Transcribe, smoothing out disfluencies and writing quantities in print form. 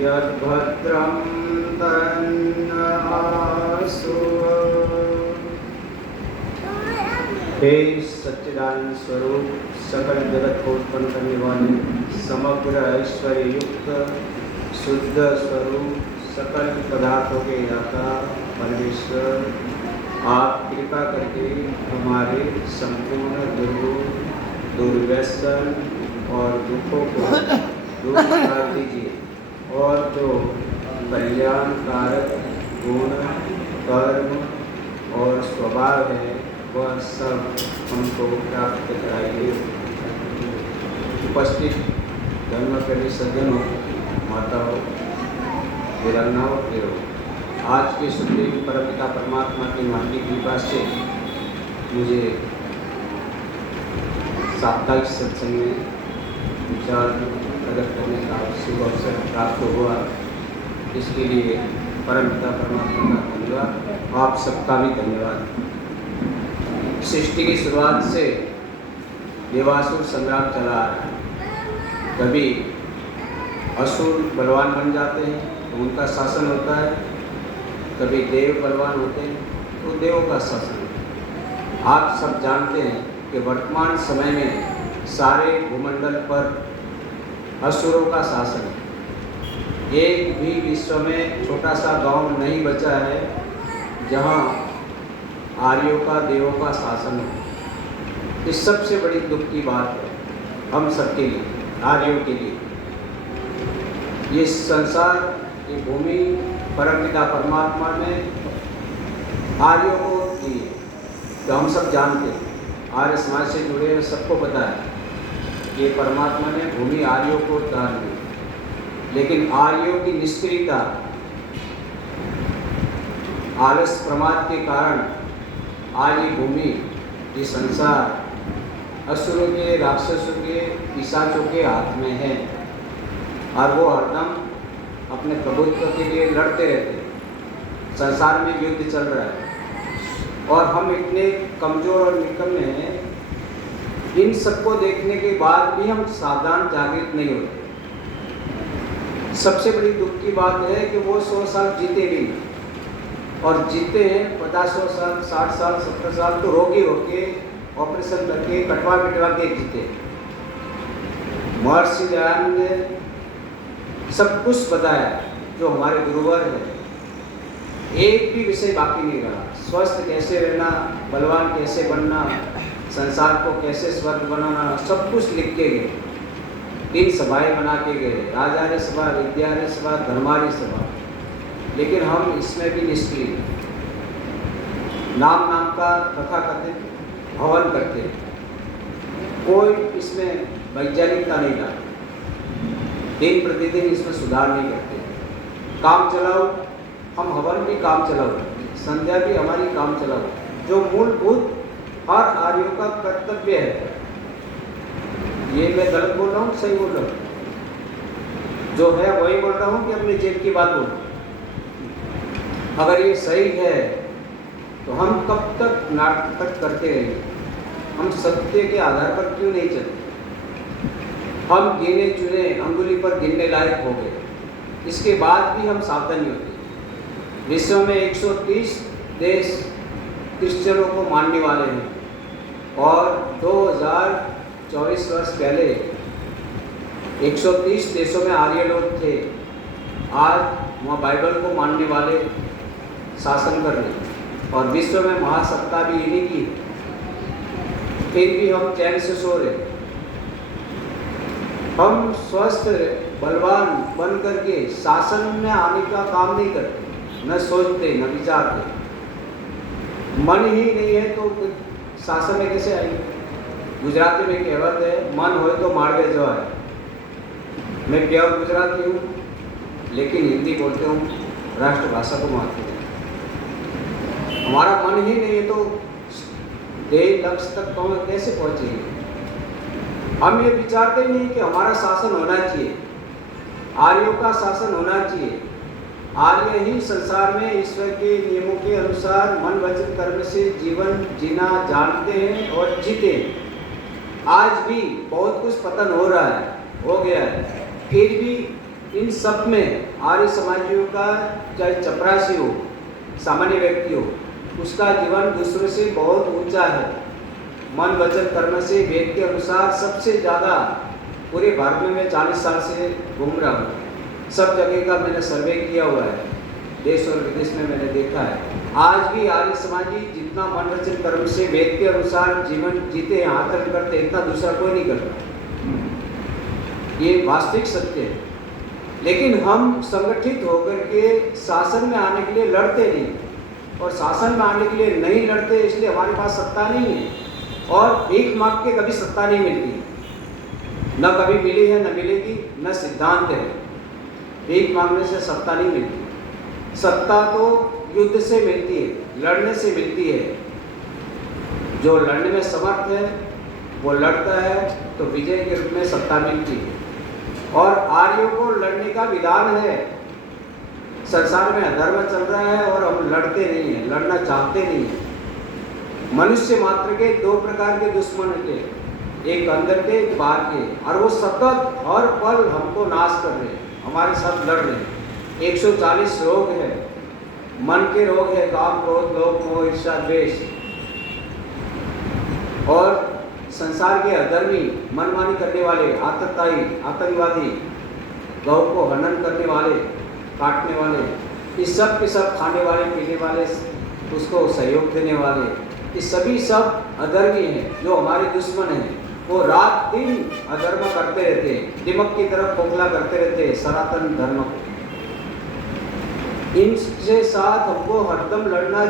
यद्भद्रं तन्नआसु। हे सच्चिदानंद स्वरूप, सकल जगत को उत्पन्न करने वाले, समग्र ऐश्वर्य युक्त शुद्ध स्वरूप, सकल पदार्थों के दाता परमेश्वर, आप कृपा करके हमारे संपूर्ण दुर्व्यसन और दुखों को दूर कर दीजिए और जो कल्याणकारक गुण, कर्म और स्वभाव है वह सब हमको प्राप्त कराइए। उपस्थित धर्मप्रेमी सज्जनों, माताओं, वीरांगनाओं, प्रियो, आज के सुप्रीम परमपिता परमात्मा की महान कृपा से मुझे साप्ताहिक सत्संग में विचार प्रकट करने का शुभ अवसर प्राप्त हुआ। इसके लिए परमपिता परमात्मा का धन्यवाद, आप सबका भी धन्यवाद। सृष्टि की शुरुआत से देवासुर संग्राम चला आ रहा है। कभी असुर बलवान बन जाते हैं तो उनका शासन होता है, कभी देव बलवान होते हैं तो देवों का शासन होता है। आप सब जानते हैं कि वर्तमान समय में सारे भूमंडल पर असुरों का शासन है। एक भी विश्व में छोटा सा गांव नहीं बचा है जहां आर्यों का, देवों का शासन है। ये सबसे बड़ी दुख की बात है हम सबके लिए, आर्यों के लिए। ये संसार, ये भूमि परमपिता परमात्मा ने आर्यों को दी है, तो हम सब जानते हैं। आर्य समाज से जुड़े हुए सबको पता है ये परमात्मा ने भूमि आर्यों को दान दी। लेकिन आर्यों की निष्क्रियता, आलस, प्रमाद के कारण आज ये भूमि, ये संसार असुरों के, राक्षसों के, पिशाचों के हाथ में है और वो हरदम अपने प्रभुत्व के लिए लड़ते रहते हैं। संसार में युद्ध चल रहा है और हम इतने कमज़ोर और निकम्मे हैं, इन सबको देखने के बाद भी हम सावधान, जागृत नहीं होते। सबसे बड़ी दुख की बात है कि वो 100 साल जीते भी नहीं, और जीते हैं 50 साल, 60 साल, 70 साल तो रोगी होके, ऑपरेशन करके, कटवा पिटवा के जीते। महर्षि दयानंद ने सब कुछ बताया जो हमारे गुरुवर है, एक भी विषय बाकी नहीं रहा। स्वस्थ कैसे रहना, बलवान कैसे बनना, संसार को कैसे स्वर्ग बनाना, सब कुछ लिख के गए। 3 सभाएं बना के गए, राजार्य सभा, विद्यार्य सभा, धर्मार्य सभा। लेकिन हम इसमें भी निष्क्रिय, नाम नाम का कथा कथित भवन करते, कोई इसमें वैज्ञानिकता नहीं डालते, दिन प्रतिदिन इसमें सुधार नहीं करते। काम चलाओ, हम हवन भी काम चलाओ, संध्या भी हमारी काम चलाओ, जो मूलभूत हर आर्यों का कर्तव्य है। ये मैं गलत बोल रहा हूँ, सही बोल रहा हूँ? जो है वही बोल रहा हूँ कि अपने जेब की बात बोल रहा हूँ? अगर ये सही है तो हम कब तक नाटक करते रहेंगे? हम सत्य के आधार पर क्यों नहीं चलते? हम गिने चुने अंगुली पर गिनने लायक हो गए, इसके बाद भी हम सावधान नहीं होते। विश्व में 130 देश क्रिश्चियनों को मानने वाले हैं और 2024 वर्ष पहले 130 देशों में आर्य लोग थे। आज वहाँ बाइबल को मानने वाले शासन कर रहे और विश्व में महासत्ता भी इन्हीं की है। फिर भी हम चैन से सो रहे। हम स्वस्थ, बलवान बन करके शासन में आने का काम नहीं करते, न सोचते, न विचारते। मन ही नहीं है तो शासन में कैसे आएंगे? गुजराती में कहावत है, मन हो तो मारवे जो है। मैं प्योर गुजराती हूँ, लेकिन हिंदी बोलते हूँ, राष्ट्रभाषा को मानते हैं। हमारा मन ही नहीं है तो ध्येय लक्ष्य तक तो हम कैसे पहुँचेंगे? हम ये विचारते ही नहीं कि हमारा शासन होना चाहिए, आर्यों का शासन होना चाहिए। आर्य ही संसार में ईश्वर के नियमों के अनुसार मन वचन कर्म से जीवन जीना जानते हैं और जीते हैं। आज भी बहुत कुछ पतन हो रहा है, हो गया है, फिर भी इन सब में आर्य समाजियों का, चाहे चपरासी हो, सामान्य व्यक्ति हो, उसका जीवन दूसरों से बहुत ऊंचा है। मन वचन कर्म से वेद के अनुसार सबसे ज़्यादा पूरे भारत में मैं 40 साल से घूम रहा हूँ। सब जगह का मैंने सर्वे किया हुआ है, देश और विदेश में मैंने देखा है। आज भी आर्य समाजी जितना मन वचन कर्म से वेद के अनुसार जीवन जीते हैं, आचरण करते हैं, इतना दूसरा कोई नहीं करता। ये वास्तविक सत्य है। लेकिन हम संगठित होकर के शासन में आने के लिए लड़ते नहीं, और शासन में आने के लिए नहीं लड़ते इसलिए हमारे पास सत्ता नहीं है। और भीख मांग के कभी सत्ता नहीं मिलती, न कभी मिली है, न मिलेगी, न सिद्धांत है। भीख मांगने से सत्ता नहीं मिलती। सत्ता तो युद्ध से मिलती है, लड़ने से मिलती है। जो लड़ने में समर्थ है वो लड़ता है तो विजय के रूप में सत्ता मिलती है। और आर्यों को लड़ने का विधान है। संसार में अधर्म चल रहा है और हम लड़ते नहीं हैं, लड़ना चाहते नहीं हैं। मनुष्य मात्र के दो प्रकार के दुश्मन के, एक अंदर के, एक बाहर के, और वो सतत हर पल हमको नाश कर रहे हैं, हमारे साथ लड़ रहे हैं। 140 रोग है, मन के रोग है, काम, क्रोध, लोभ, मोह, ईर्ष्या, द्वेष। और संसार के अधर्मी, मनमानी करने वाले, आतताई, आतंकवादी, गौ को हनन करने वाले, काटने वाले, इस सब के सब खाने वाले, पीने वाले, उसको सहयोग देने वाले, ये सभी सब अधर्मी हैं जो हमारे दुश्मन हैं। वो रात दिन अधर्म करते रहते हैं, दिमक की तरफ खोखला करते रहते हैं सनातन धर्म को। इनके साथ हमको हरदम लड़ना